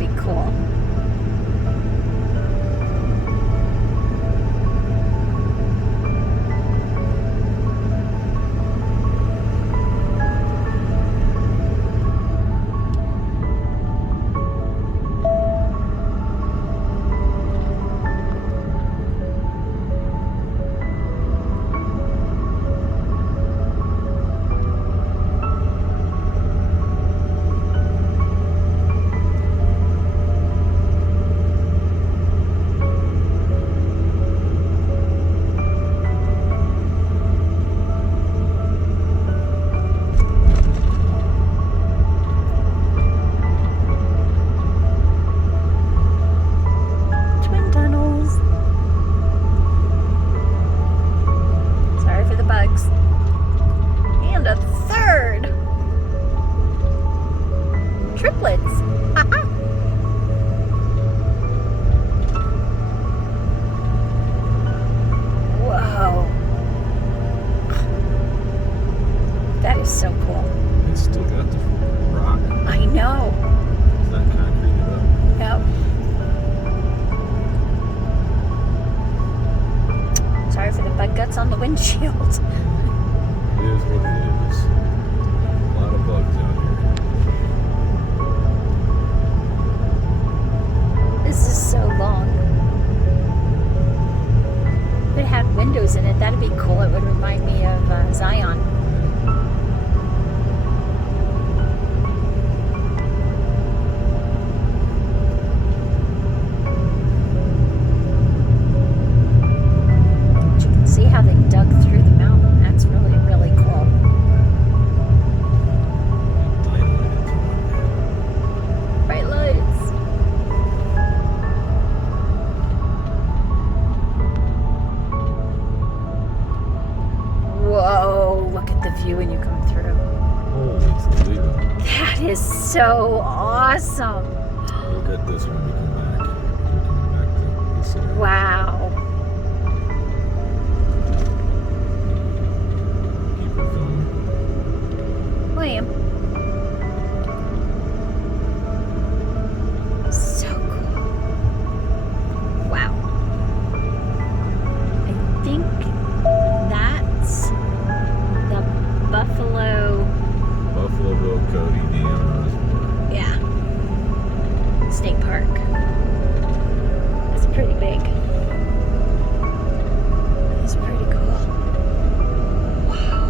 be cool. And a third. Triplets. Whoa. That is so cool. It's still got the rock. I know. It's not concreted up. Yep. Sorry for the bug guts on the windshield. It is what it is. A lot of bugs out here. This is so long. If it had windows in it, that'd be cool. It would remind me of Zion. But you can see how they dug through the mountain. That's really, really cool. Bright lights. Whoa, look at the view when you come through. Holy Toledo. That is so awesome. Look at this when we come back. We're coming back to this area. Wow. Keep it filming. William. So cool. Wow. I think that's the Buffalo, Buffalo Bill Cody Dam. yeah, State Park. It's pretty big. It's pretty cool. Wow.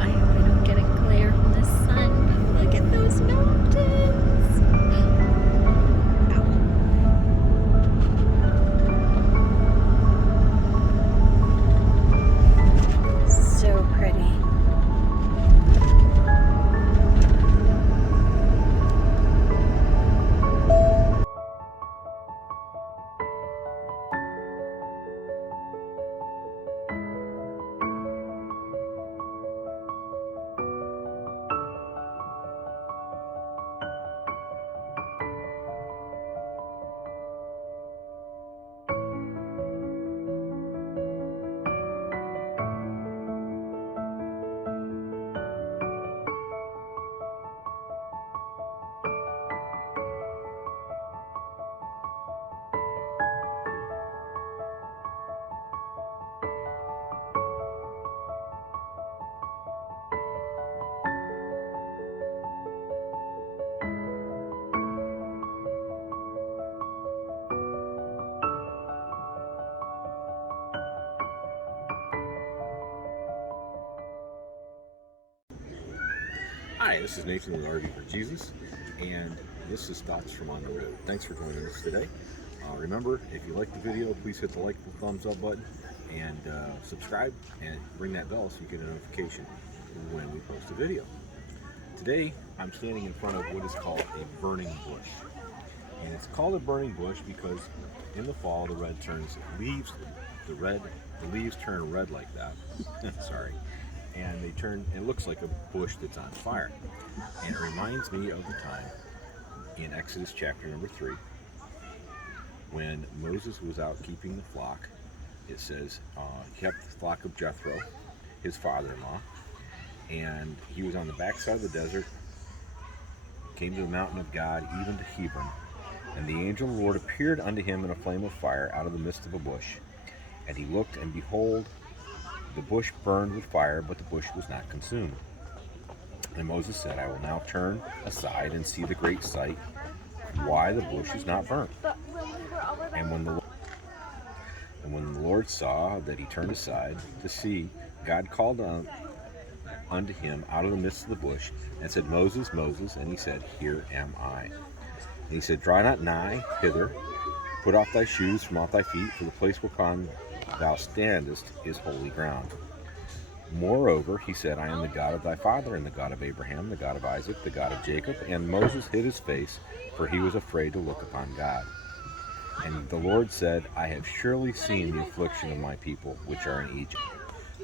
I hope I don't get a glare from the sun, but look at those mountains. Ow. So pretty. Hi, this is Nathan with RV for Jesus, and this is Thoughts from on the Road. Thanks for joining us today. Remember, if you like the video, please hit the like and thumbs up button, and subscribe, and ring that bell so you get a notification when we post a video. Today, I'm standing in front of what is called a burning bush. And it's called a burning bush because in the fall, the leaves turn red like that. Sorry. And they turn, it looks like a bush that's on fire. And it reminds me of the time in Exodus chapter number 3 when Moses was out keeping the flock. It says he kept the flock of Jethro, his father-in-law, and he was on the backside of the desert, came to the mountain of God, even to Hebron. And the angel of the Lord appeared unto him in a flame of fire out of the midst of a bush. And he looked, and behold, the bush burned with fire, but the bush was not consumed. And Moses said, I will now turn aside and see the great sight, why the bush is not burnt. And when the Lord saw that he turned aside to see, God called unto him out of the midst of the bush, and said, Moses, Moses. And he said, Here am I. And he said, Draw not nigh hither, put off thy shoes from off thy feet, for the place whereupon thou standest is holy ground. Moreover, he said, I am the God of thy father, and the God of Abraham, the God of Isaac, the God of Jacob. And Moses hid his face, for he was afraid to look upon God. And the Lord said, I have surely seen the affliction of my people, which are in Egypt.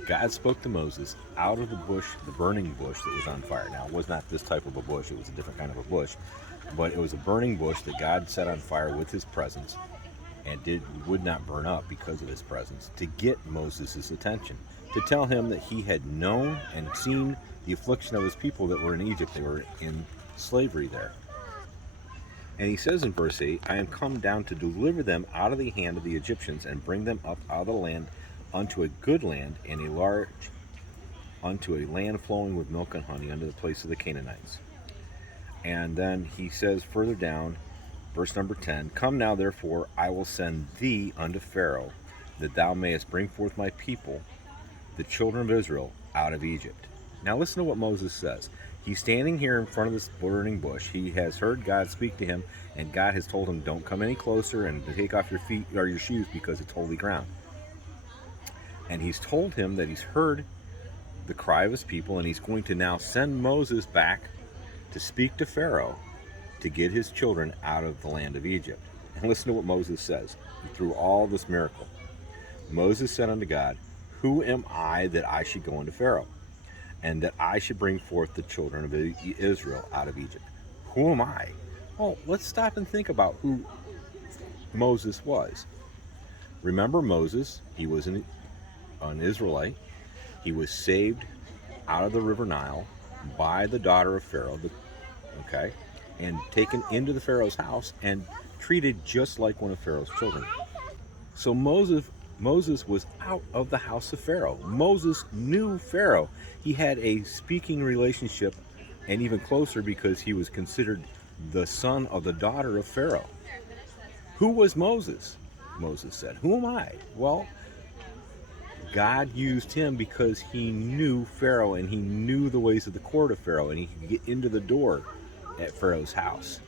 God spoke to Moses out of the bush, the burning bush that was on fire. Now, it was not this type of a bush, it was a different kind of a bush, but it was a burning bush that God set on fire with his presence, and would not burn up because of his presence, to get Moses' attention, to tell him that he had known and seen the affliction of his people that were in Egypt. They were in slavery there. And he says in verse 8, I am come down to deliver them out of the hand of the Egyptians, and bring them up out of the land unto a good land, and unto a land flowing with milk and honey, unto the place of the Canaanites. And then he says further down, verse number 10, Come now therefore, I will send thee unto Pharaoh, that thou mayest bring forth my people, the children of Israel, out of Egypt. Now listen to what Moses says. He's standing here in front of this burning bush. He has heard God speak to him, and God has told him, don't come any closer and take off your feet or your shoes, because it's holy ground. And he's told him that he's heard the cry of his people, and he's going to now send Moses back to speak to Pharaoh to get his children out of the land of Egypt. And listen to what Moses says through all this miracle. Moses said unto God, Who am I that I should go unto Pharaoh, and that I should bring forth the children of Israel out of Egypt? Who am I? Well, let's stop and think about who Moses was. Remember Moses, he was an Israelite. He was saved out of the river Nile by the daughter of Pharaoh, and taken into the Pharaoh's house and treated just like one of Pharaoh's children. So Moses was out of the house of Pharaoh. Moses knew Pharaoh. He had a speaking relationship, and even closer because he was considered the son of the daughter of Pharaoh. Who was Moses? Moses said, Who am I? Well, God used him because he knew Pharaoh, and he knew the ways of the court of Pharaoh, and he could get into the door at Pharaoh's house.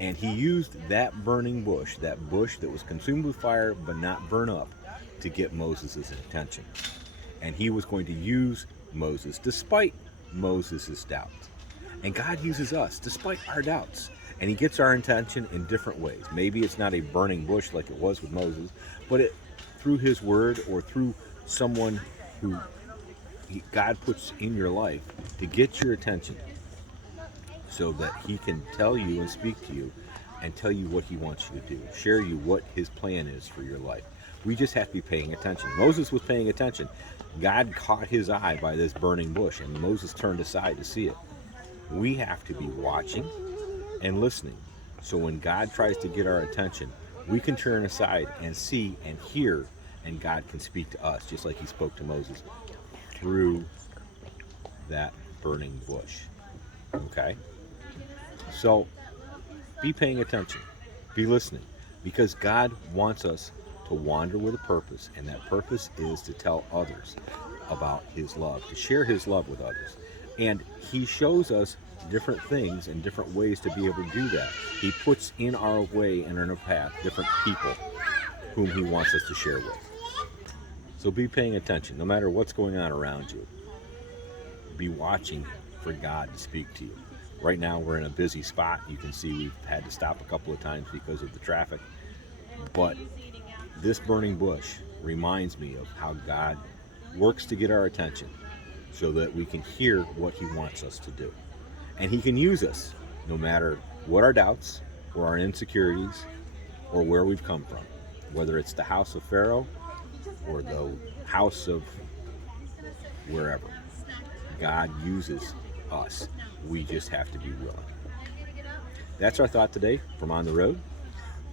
And he used that burning bush, that bush that was consumed with fire but not burn up, to get Moses' attention. And he was going to use Moses despite Moses' doubts. And God uses us despite our doubts. And he gets our attention in different ways. Maybe it's not a burning bush like it was with Moses, but through his word, or through someone who God puts in your life to get your attention, so that he can tell you and speak to you and tell you what he wants you to do, share you what his plan is for your life. We just have to be paying attention. Moses was paying attention. God caught his eye by this burning bush, and Moses turned aside to see it. We have to be watching and listening, so when God tries to get our attention, we can turn aside and see and hear, and God can speak to us just like he spoke to Moses through that burning bush. Okay? So be paying attention, be listening, because God wants us to wander with a purpose, and that purpose is to tell others about his love, to share his love with others. And he shows us different things and different ways to be able to do that. He puts in our way and in our path different people whom he wants us to share with. So be paying attention, no matter what's going on around you. Be watching for God to speak to you. Right now we're in a busy spot. You can see we've had to stop a couple of times because of the traffic. But this burning bush reminds me of how God works to get our attention so that we can hear what he wants us to do. And he can use us no matter what our doubts or our insecurities or where we've come from. Whether it's the house of Pharaoh or the house of wherever. God uses us. We just have to be willing. That's our thought today from On the Road.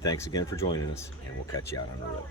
Thanks again for joining us, and we'll catch you out on the road.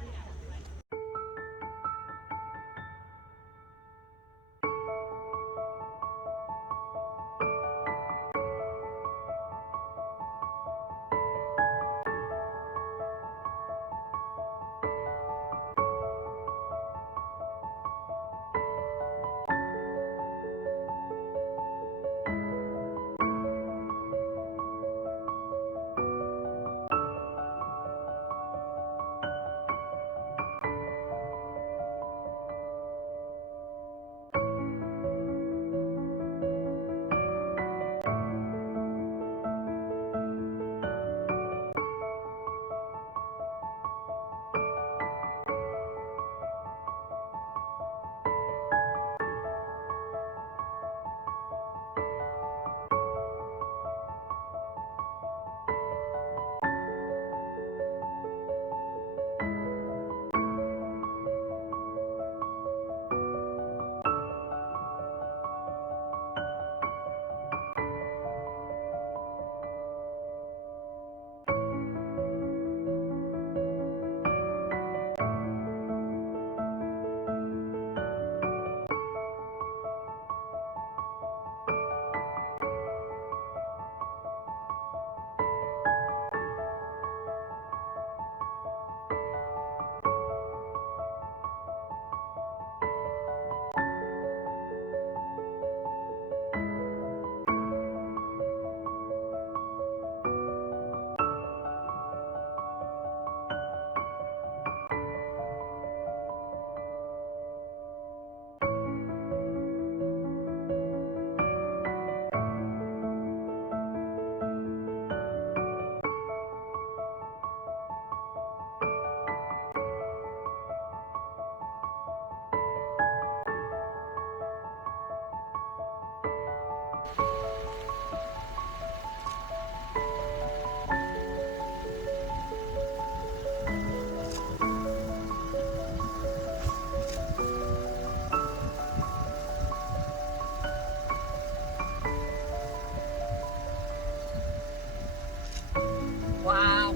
Wow.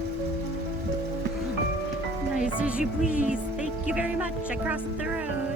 Nice as you please. Thank you very much. I crossed the road.